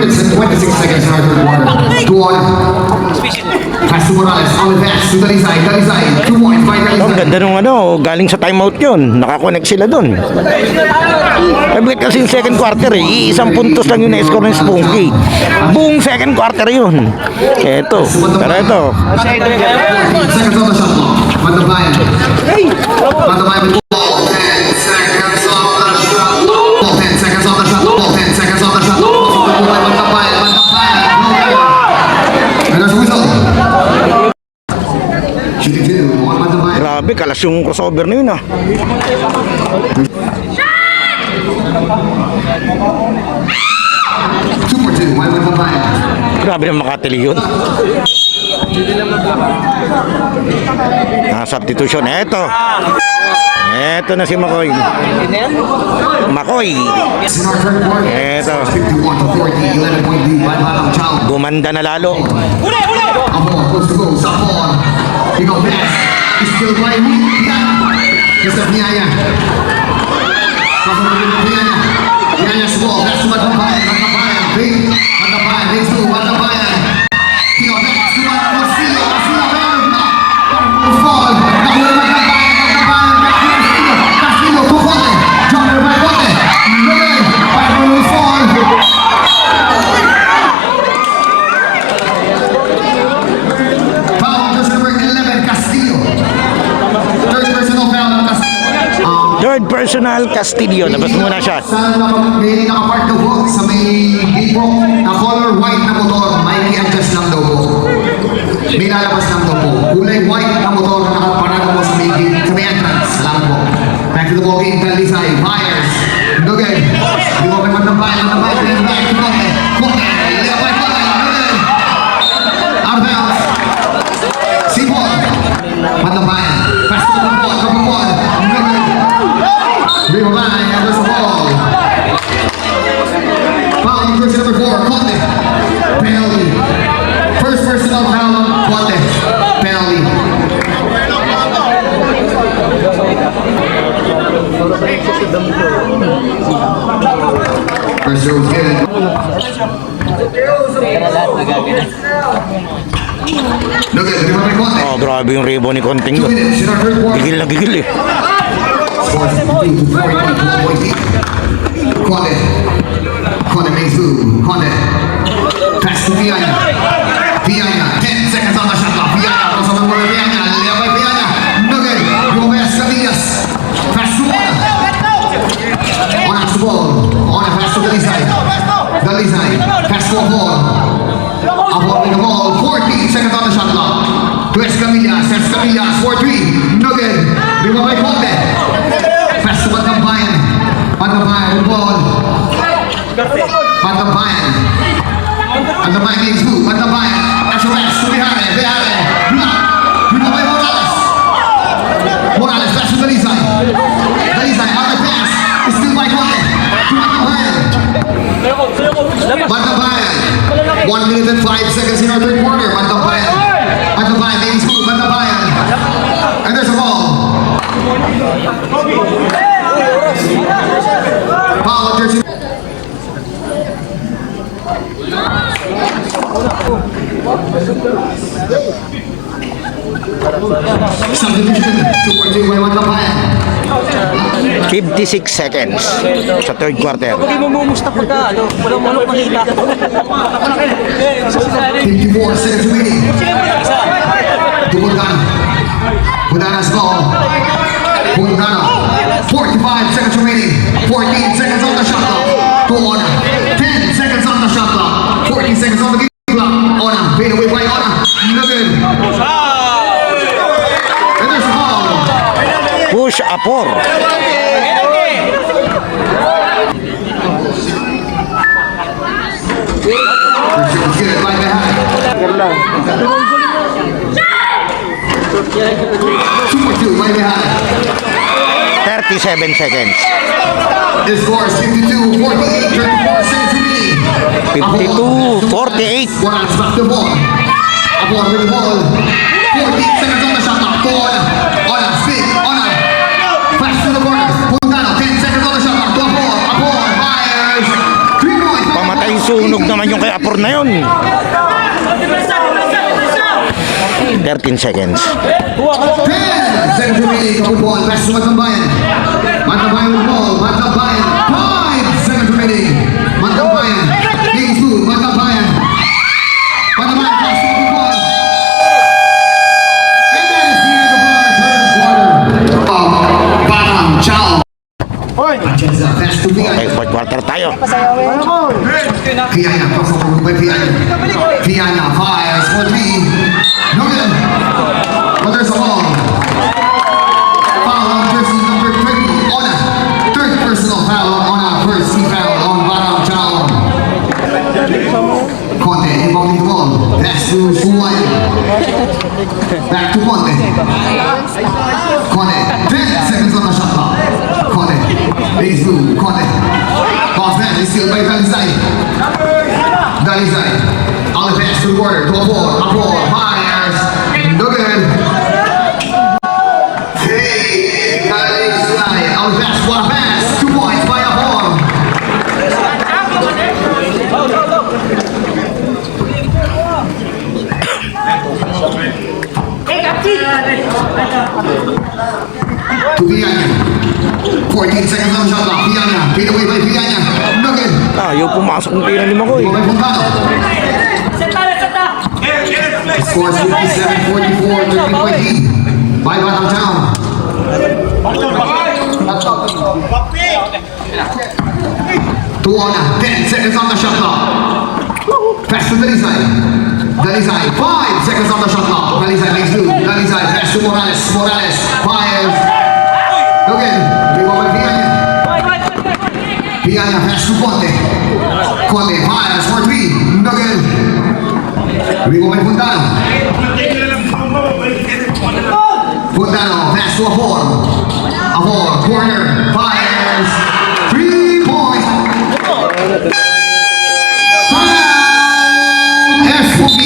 Minutes and 26 seconds in our third quarter. 2-1. Pass to Morales. On the pass to Dalisay. Dalisay. 2 points by Ang Dalisay. ganda nung galing sa timeout yun. Nakakonect sila dun. Bakit kasi yung second quarter iisang puntos lang yung na-score ng Spunky. Buong second quarter yun. Eto, tara ito. Seconds on the shot clock. Mantabayan. Mantabayan with ball. 10 seconds on the shot clock. 10 seconds on the shot clock. 10 seconds on the shot clock. Mantabayan. And there's a whistle. Shooting 2 on Mantabayan. Grabe, kalas yung crossover na yun ah. Two for two. Why Mantabayan? Grabe na makatili yun. Substitution. Eto na si Makoy. In our third quarter. Eto. 51-40. 11 point lead by Manang Chow. Gumanda na lalo. Abon goes to goal. Sapon. He goes back. He's still by Mr. Pianya. Pianya. Pianya's ball. That's to Mantabayan. Mantabayan. Big. Mantabayan. Big two. Mantabayan. He goes back to Castillo. Castillo. Fall. Nakuha Mantabayan. Mantabayan. Castillo. To Bote. Jumper by Bote. Noel. By fall. Foul on jersey number 11, Castillo. Third personal foul on Castillo. Third personal Castillo. Labas muna siya. May nakapark daw po sa may gate po na color white na motor. May i-adjust lang daw po. May lalabas lang daw po. Kulay white na motor na nakaparado po sa may gate, sa may entrance. Salamat po. Back to the ball game. Dalisay. Myers. Dugay. Di mo may Mantabayan. Mantabayan. Back to Conte. Conte. Leopay Conte. Dugay. Out of bounds. Sipon. Mantabayan. Pass to Kapupon. Kapupon. Dugay. Ribabay. And there's a ball. Foul on jersey number 4. Conte. Penalty. First personal foul on Conte. Penalty. First row is good. Look at it, Ribabay Conte. Oh, grabe yung rebound ni Konting 2 doon. minutes in our third quarter. Gigil na gigil eh. Score 52 to 41. Conte. Conte makes move. Conte. Pass to Pianya. Pianya. 10 seconds on the shot clock. Pianya. Crossover for Pianya. Leopay Pianya. Nugget. Gomez Casillas. Pass to Ona. Ona has the ball. Ona pass to Dalisay. Dalisay. Pass to Abon. Abon with the ball. 14 seconds on the shot clock. To Escamillas. Escamillas. 4-3. Nugget. Ribabay Conte. Pass to Mantabayan. Mantabayan with the ball. Mantabayan. Mantabayan makes move. Mantabayan. That's a pass to Bihare. Bihare. Block. Ribabay Morales. Morales. Pass to Dalisay. Dalisay. Out the pass. It's still by Conte. To Mantabayan. Mantabayan. 1 minute and 5 seconds in our third quarter. Mantabayan. Mantabayan makes move. Mantabayan. And there's a ball. Foul on jersey. Substitution. 2-4-2 by Magkabayan. 56 seconds sa third quarter. Huwag mo mumusta pagka, walang manok makita. 54 seconds remaining. To Bundano. Bundano's goal. Bundano. 45 seconds remaining. 14 seconds on the shot clock. To Ona. 10 seconds on the shot clock. 14 seconds on the game clock. Ona. Fade away by Ona. No good. And there's a foul. Push Apor. Good by Behan. 2-2 by Behan. 37 seconds. The score is 52-48. 34 seconds remaining. 52-48. Morales back the ball. Apor with the ball. 14 seconds on the shot clock. To Ona. Ona, spin. Ona. Pass to the corner. Bundano. 10 seconds on the shot clock. To Apor. Apor fires. 3 points. Pamatay sunog naman yung kay Apor na yun. 13 seconds. 10 seconds remaining. Kapag ball. Pass to Magkabayan. Magkabayan with the ball. Magkabayan. 5 seconds remaining. Magkabayan. Game 2. Magkabayan. Magkabayan. Pass to the ball. And that is the end of our third quarter. Batang Chao. Atienza. Pass to Okay, Viana. fourth quarter tayo. Viana. Crossover by Viana. Viana fires for 3. No good. But there's a ball. Foul on jersey number 20. Ona. Third personal foul on Ona. First team foul on Batang Chao. Conte involving the ball. Pass to Suwayan. Back to Conte. Conte. 10 seconds on the shot clock. Conte. Base move. Conte. Pass back is sealed by Dalizay. Dalizay. On the pass to the corner. To Apor. Apor. Fires. No good. Hey, Dalizay. On the pass. What a pass. 2 points by Apor. To Viana. 14 seconds on the shot clock. Viana. Beat away by Viana. No good. Ayaw pumasok ng tira ni Makoy. By Fontano. Scores 57-44, 13-point lead by Batang Chao. To Ona. 10 seconds on the shot clock. Pass to Dalizay. Dalizay. 5 seconds on the shot clock. Dalizay makes do. Dalizay. Pass to Morales. Morales. Fires. Okay. Rebound by Viana. Viana. Pass to Conte. Conte. Fires for 3. No good. Rebound by Fontano. Fontano. Pass to Apor. Apor. Corner. Fires. 3 points. SPB.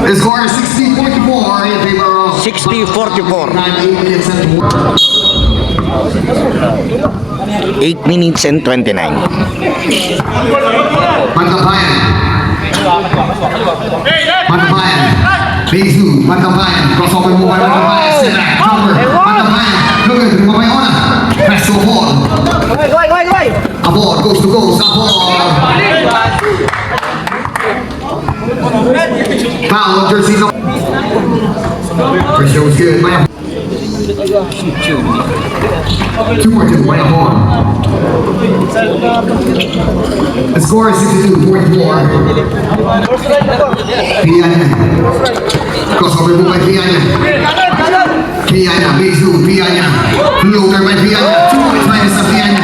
The score is 60-44 in favor of 60-44. 8 minutes and 8 minutes and 29. Magkabayan. Magkabayan. Base 2. Magkabayan. Crossover move by Magkabayan. Step back. Jumper. Magkabayan. Look at it. Magkabayan Ona. Pass to Apor. Apor goes to goals. Apor. Foul on jersey number. First show was good. By 2-2 by Apor. The score is 62-44. Viana. Crossover move by Viana. Viana. Base 2. Viana. Floater by Viana. 2 points minus of Viana.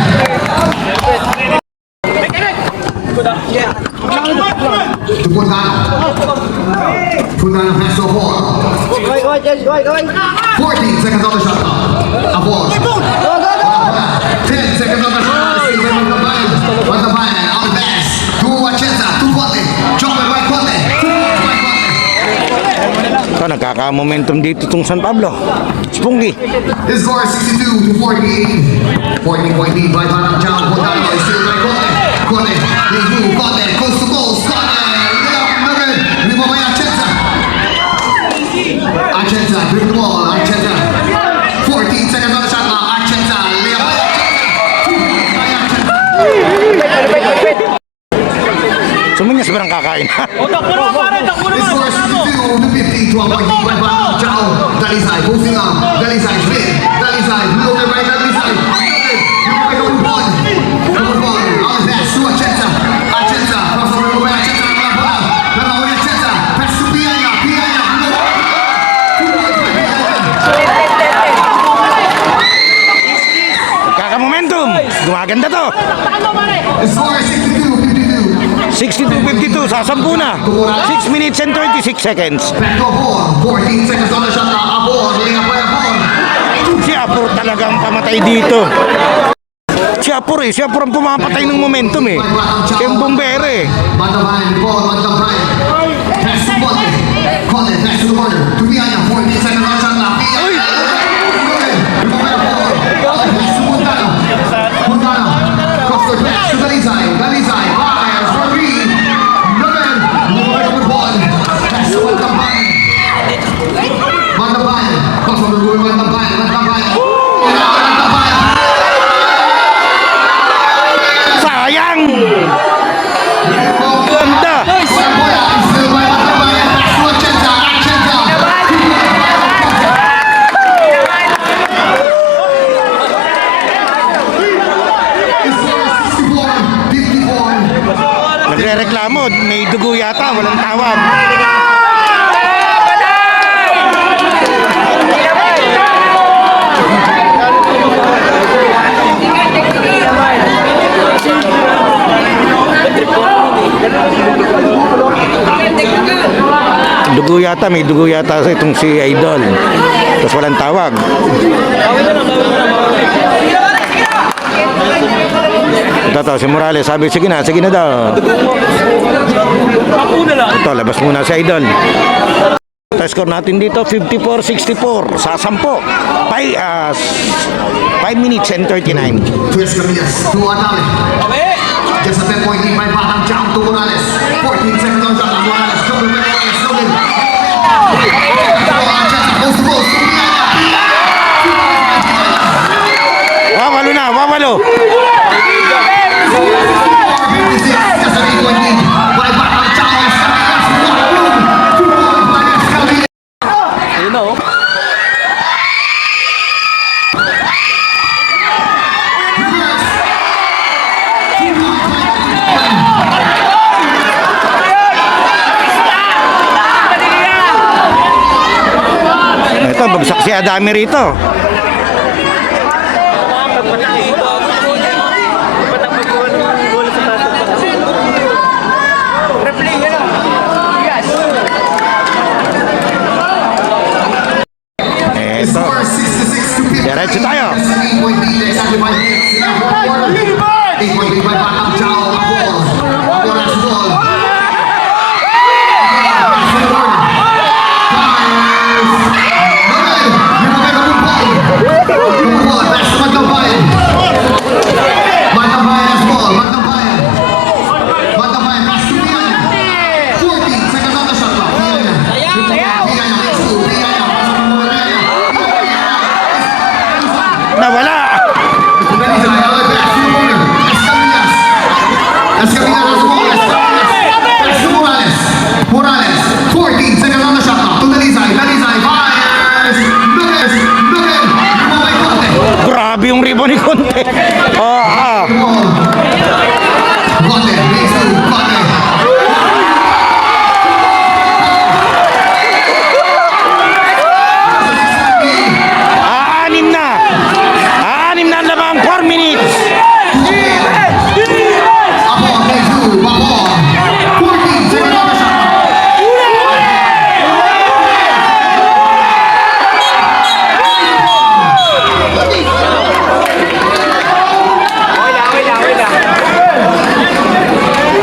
To Fontano. Fontano pass to Apor. 14 seconds on the shot clock. Apor. 10 seconds on the shot clock. Magkabayan on the pass. To Atienza. To Conte. Jumper by Conte. 2 points by Conte. Ito, nagkaka-momentum dito itong San Pablo. Spungi. His score is 62-48. 14-point lead by Batang Chao. Fontano is still by Conte. Conte. His move. Conte. Coast to coast. Conte. Layup. No good. Rebound by With the ball, Archenta. 14 seconds on the shot clock. Archenta. Layup by Archenta. 2 points by Archenta. Sumunyas ba ng kakain? Takbo naman pare, takbo The naman. score is 62 to 50. 12 point lead by Batang Chao. Dalisay posting up. Dalisay spin. Dalisay loaded by Dalisay. Loaded. By Kumupon. Kumupon. All is pass to Archenta. Archenta. Crossover by Archenta. Wala bola. Wala uli Archenta. Pass to Pianya. Pianya. 2 points by Pianya. Kaka-momentum. Gumaganda to. The score is 62-52. 62-52, sasampu na. 6 minutes and 36 seconds. Back to Apor. 14 seconds on the shot clock. Apor. Layup by Apor. Si Apur talagang pamatay dito. Si Apur ang pumapatay ng momentum eh. Yung bumbero eh. Bantabayan, Paul, Bantabayan. Pass to Conte. Conte, pass to the corner. To Pianya, 14 seconds on the shot clock. Pianya. Pass to Montano. Montano. Cross-court pass to Dalisay. Dalisay. Fires for 3. Naman. Lumabay with ball. Pass to Bantabayan. Bantabayan. Crossover goal, Bantabayan. Bantabayan. Bantabayan. Sayang! Ganda! Nagre-reklamo, may dugo yata, walang tawag. Dugo yata, may dugo yata sa itong si Idol. Tapos walang tawag. Ito, si Morales, sabi, sige na daw. Ito, labas muna si Idol. Score natin dito, 54-64 sa 10. 5 minutes and 39. Tres Camillas to Adame. Just a 10-point lead by Batang Chao to Morales. 14 seconds on shot. Morales, double by Morales, double. Post to post. Wawalo na, wawalo. 56, just a 8-point lead by Batang Chao. Escamillas, 2 points by Escamillas. Ayun na oh. Ito, bagsak si Adami rito. The score is 66 to 50. Diretso tayo. Just an 8-point lead, exactly 5 minutes in the fourth quarter. 8-point lead by Batang Chao. Apor. Apor has the ball. Pass to the corner. Fires. Naman. Lumabay ka ng ball. Kumupon. Pass to Bantabayan. Bantabayan has the ball. Bantabayan. Bantabayan. Pass to Pianya. 14 seconds on the shot clock. Pianya. Pianya makes two. Pianya. Pass to Pianya. Nawala. Dalisay, all the pass to the corner. Escamillas. Escamillas has the ball. Escamillas. Pass to Morales. Morales. 14 seconds on the shot clock. To Dalisay. Dalisay fires. Nunes. Nunes. Lumabay Conte. Grabe yung ribbon ni Conte. Conte. Makes two. Conte. Aanim na. Aanim na ang lamang 4 minutes. Apor makes two. Apor. 14 seconds on the shot clock.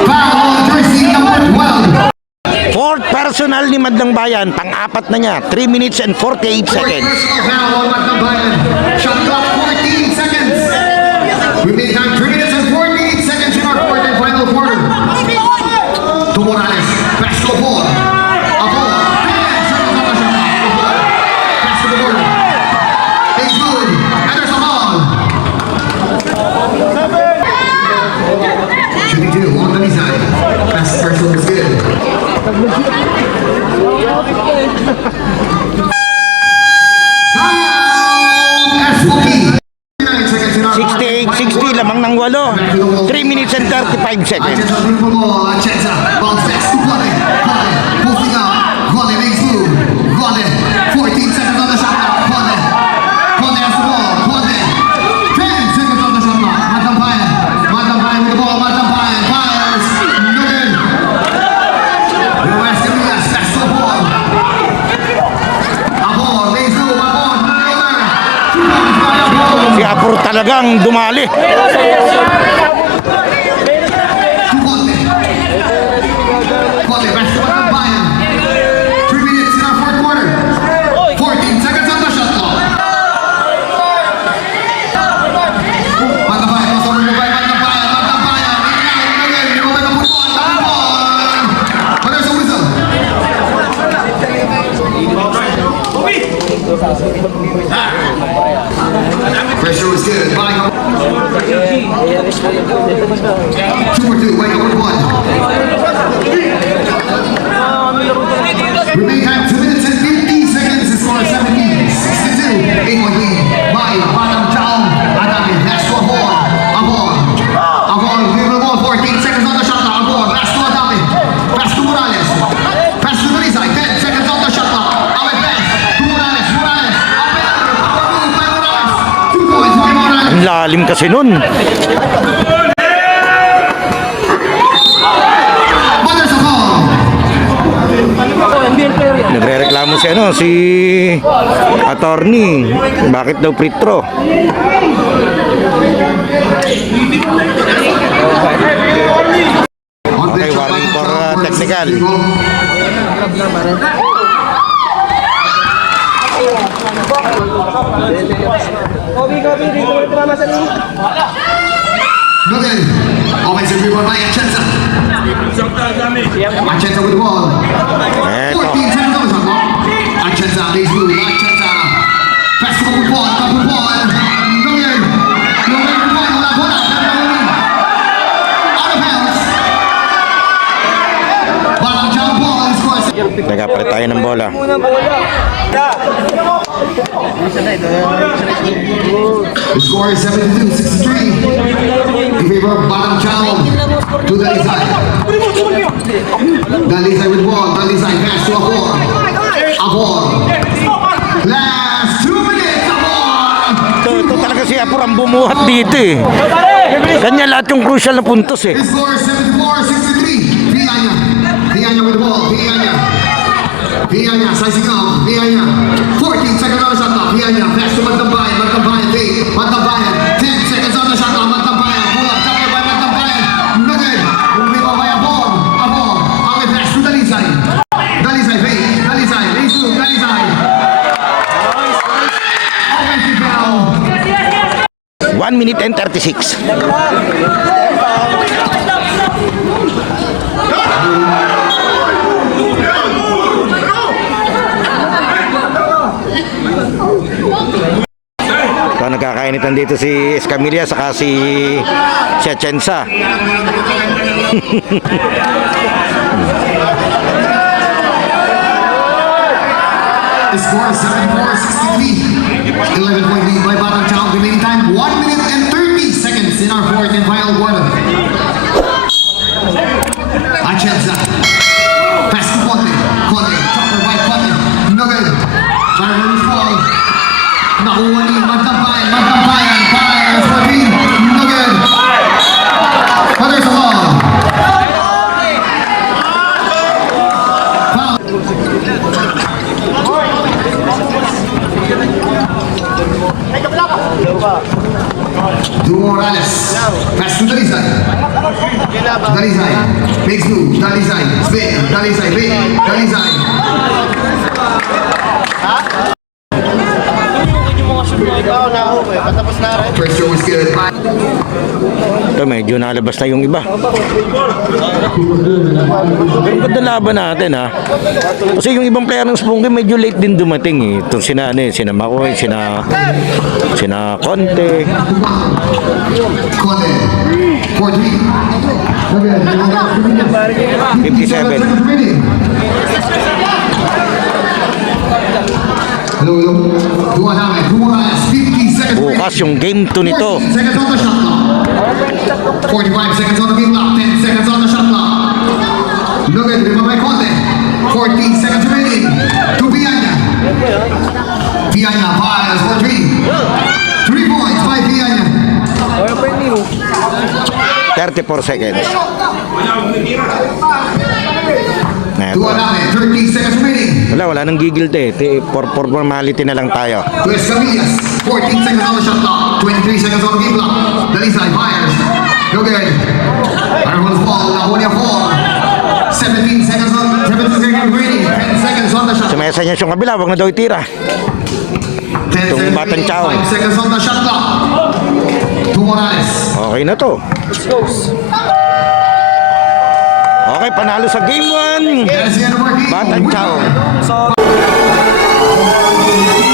Foul on jersey number 12. Fourth personal ni Madlang Bayan, pang-apat na niya, 3 minutes and 48 seconds. Personal foul on Bantabayan. Shot clock 14 seconds. Remaining time 3 minutes and 48 seconds in our fourth and final quarter. To Morales. Pass to Apor. Apor. 10 seconds on the shot clock. Apor. Pass lamang ng 8. 3 minutes and 35 seconds. Achenza ring for ball. Achenza bounce pass to Conde. Conde posting up. Conde makes move. Conde 14 seconds on the shot clock. Conde. Conde has the ball. Conde 10 seconds on the shot clock. Matampayan. Matampayan with the ball. Matampayan fires. No good. West Camillas pass to the ball. Abor makes move. Abor. Miller. 2 points by Abor. Si Apur talagang dumali. Conde, pass to Matampayan. 3 minutes in our fourth quarter. 14 seconds on the shot clock. Matampayan, crossover mo by Matampayan. Matampayan, again, lumabay ang pulpon. But there's a whistle. Pressure was good. By 2 for 2, by number 1. Remaining time 2 minutes and 50 seconds. The score is 17-62. 8-point lead by Batang Chao. Adami, pass to Abor. Abor. Abor, give the ball. 14 seconds on the shot clock. Abor, pass to Adami. Pass to Morales. Pass to Rizal. 10 seconds on the shot clock. Away pass to Morales. Morales. Away. Power move by Morales. 2 points by Morales. Ang lalim kasi nun. But there's a foul. Nagre-reklamo si attorney. Bakit daw free throw? Okay, warning for technical. No good. Offensive rebound by Achenza. Achenza with the ball. 14 seconds on the shot clock. Achenza makes move. Achenza. Pass to Kapupon. Kapupon. No good. No good. Kapupon. Wala bola. Out of bounds. Batang Chao ball. Scores. Nagkapalit tayo ng bola. The score is 72-63 in favor of Batang Chao to Dalisay. Dalisay with the ball. Dalisay pass to Abor. Abor. Last 2 minutes. Abor. Ito talaga si Apur ang bumuhat dito eh. Ganyan lahat yung crucial na puntos eh. The score is 74-63. Villaña. Villaña with the ball. Villaña. Villaña sizing up. Villaña. 14 seconds on the shot clock. Villaña pass to Matampayan. Matampayan fake. Matampayan. 10 seconds on the shot clock. Matampayan. Pull up. Jumper by Matampayan. No good. Moving on by Abor. Abor. Away pass to Dalisay. Dalisay fake. Dalisay. Race to Dalisay. Offensive foul. 1 minute and 36. So, nagkakainitan dito si Escamilla saka si Achenza. The score is 74-63. 11-point lead by Batang Chao. Remaining time 1 minute and 30 seconds in our fourth and final quarter. Achenza. Pass to Conde. Conde. Chopper by Conde. No good. Trying to lose ball. Nakuha ni Matampayan. Matampayan. Fires for three. No good. But there's a ball. Foul. To Morales. Pass to Dalisay. Dalisay. Makes move. Dalisay. Spin. Dalisay. Wait. Dalisay. First throw is good. Ito, medyo nalabas na yung iba. Pero ganda laban natin ha. Kasi yung ibang player ng Spongay medyo late din dumating eh. Itong sina Makoy, sina Conte. Conde. 4-3. 57. Hello, hello. Duwa namin. 50 seconds. Bukas yung game 2 nito. 14 seconds on the shot clock. 45 seconds on the game clock. 10 seconds on the shot clock. Look at it by Conte. 14 seconds remaining. To Piana. Piana fires for 3. 3 points by Piana. 34 seconds. To Adame. 30 seconds remaining. Wala nang gigil for formality na lang tayo. To Escamillas. 14 seconds on the shot clock. 23 seconds on the game clock. Dalisay fires. No good. Fireballs ball. Laconia 4. 17 seconds remaining. 10 seconds on the shot. Sumesa niya yung kabila, wag na daw itira. 10 Itong seconds Batang remaining. Chao. 5 seconds on the shot clock. To Morales. Okay na to. Okay, panalo sa game 1. That is the end of our game. Batang Chao. Winner.